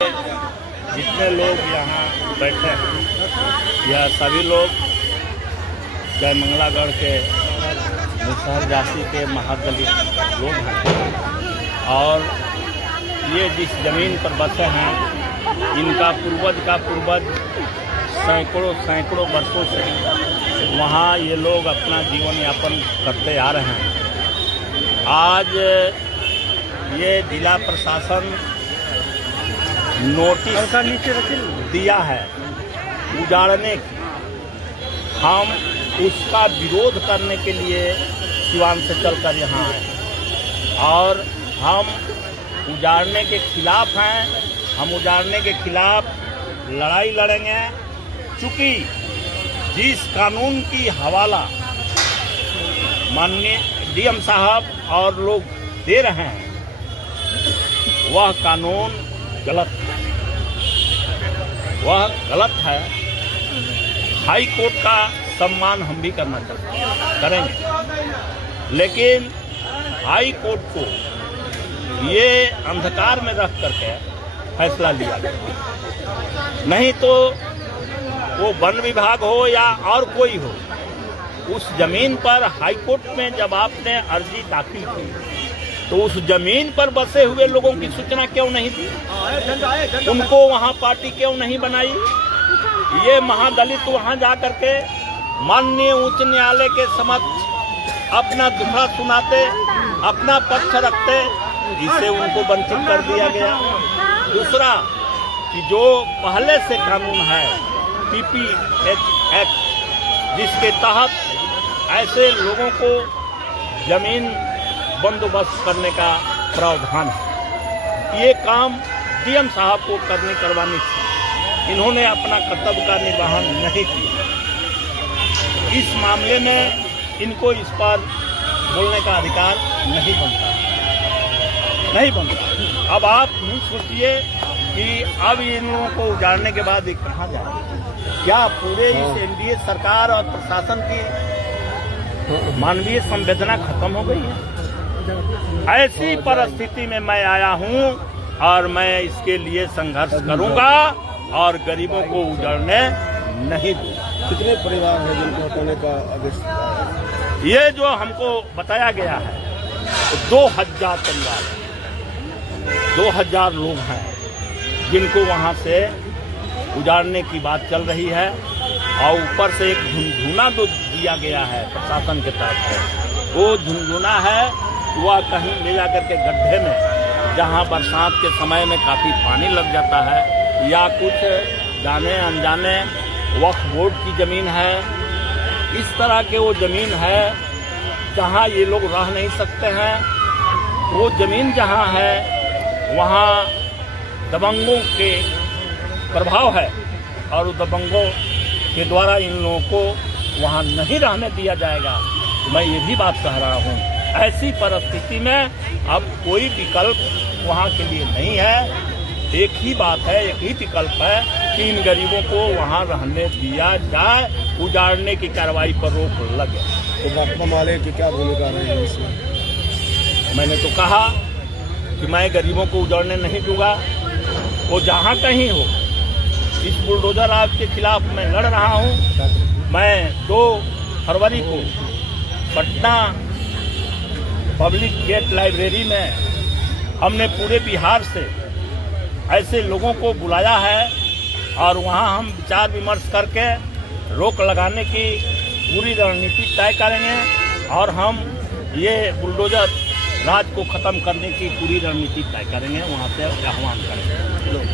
जितने लोग यहाँ बैठे हैं यह सभी लोग जयमंगलागढ़ के मुसहर जाति के महादलित लोग हैं और ये जिस ज़मीन पर बसे हैं इनका पूर्वज का पूर्वज सैकड़ों वर्षों से वहाँ ये लोग अपना जीवन यापन करते आ रहे हैं। आज ये जिला प्रशासन नोटिस दिया है उजाड़ने की, हम उसका विरोध करने के लिए सिवान से चलकर यहाँ आए और हम उजाड़ने के खिलाफ हैं। हम उजाड़ने के खिलाफ लड़ाई लड़ेंगे, चूँकि जिस कानून की हवाला माननीय डीएम साहब और लोग दे रहे हैं वह कानून गलत है, वह गलत है। हाई कोर्ट का सम्मान हम भी करना करेंगे, लेकिन हाई कोर्ट को ये अंधकार में रख करके फैसला लिया गया। नहीं तो वो वन विभाग हो या और कोई हो, उस जमीन पर हाई कोर्ट में जब आपने अर्जी दाखिल की तो उस जमीन पर बसे हुए लोगों की सूचना क्यों नहीं दी? उनको वहाँ पार्टी क्यों नहीं बनाई? ये महादलित वहाँ जा करके माननीय उच्च न्यायालय के समक्ष अपना दुखड़ा सुनाते, अपना पक्ष रखते, इससे उनको वंचित कर दिया गया। दूसरा कि जो पहले से कानून है PPH एक्ट, जिसके तहत ऐसे लोगों को जमीन बंदोबस्त करने का प्रावधान है, ये काम डीएम साहब को करवानी थी। इन्होंने अपना कर्तव्य का निर्वहन नहीं किया। इस मामले में इनको इस पर बोलने का अधिकार नहीं बनता। अब आप नहीं सोचिए कि अब इन लोगों को उजाड़ने के बाद कहाँ जाए? क्या पूरे इस एनडीए सरकार और प्रशासन की मानवीय संवेदना खत्म हो गई है? ऐसी परिस्थिति में मैं आया हूं और मैं इसके लिए संघर्ष करूंगा और गरीबों को उजाड़ने नहीं दूंगा। कितने परिवार हैं जिनको हटाने का आदेश? ये जो हमको बताया गया है 2000 परिवार, 2000 लोग हैं जिनको वहां से उजाड़ने की बात चल रही है और ऊपर से एक झुनझुना जो दिया गया है प्रशासन के तरफ से, वो झुनझुना है वह कहीं ले जाकर के गड्ढे में, जहां बरसात के समय में काफ़ी पानी लग जाता है, या कुछ जाने अनजाने वक्फ बोर्ड की ज़मीन है, इस तरह के वो ज़मीन है जहां ये लोग रह नहीं सकते हैं। वो ज़मीन जहां है वहां दबंगों के प्रभाव है और दबंगों के द्वारा इन लोगों को वहां नहीं रहने दिया जाएगा। तो मैं ये भी बात कह रहा हूँ, ऐसी परिस्थिति में अब कोई विकल्प वहाँ के लिए नहीं है। एक ही बात है, एक ही विकल्प है कि इन गरीबों को वहाँ रहने दिया जाए, उजाड़ने की कार्रवाई पर रोक लगे। तो भाकपा माले की क्या भूमिका रही है इसमें? मैंने तो कहा कि मैं गरीबों को उजाड़ने नहीं दूंगा। वो जहाँ कहीं हो, इस बुलडोजर राज के खिलाफ मैं लड़ रहा हूँ। मैं 2 फरवरी को पटना पब्लिक गेट लाइब्रेरी में हमने पूरे बिहार से ऐसे लोगों को बुलाया है और वहाँ हम विचार विमर्श करके रोक लगाने की पूरी रणनीति तय करेंगे और हम ये बुलडोजर राज को ख़त्म करने की पूरी रणनीति तय करेंगे, वहाँ से आह्वान करेंगे।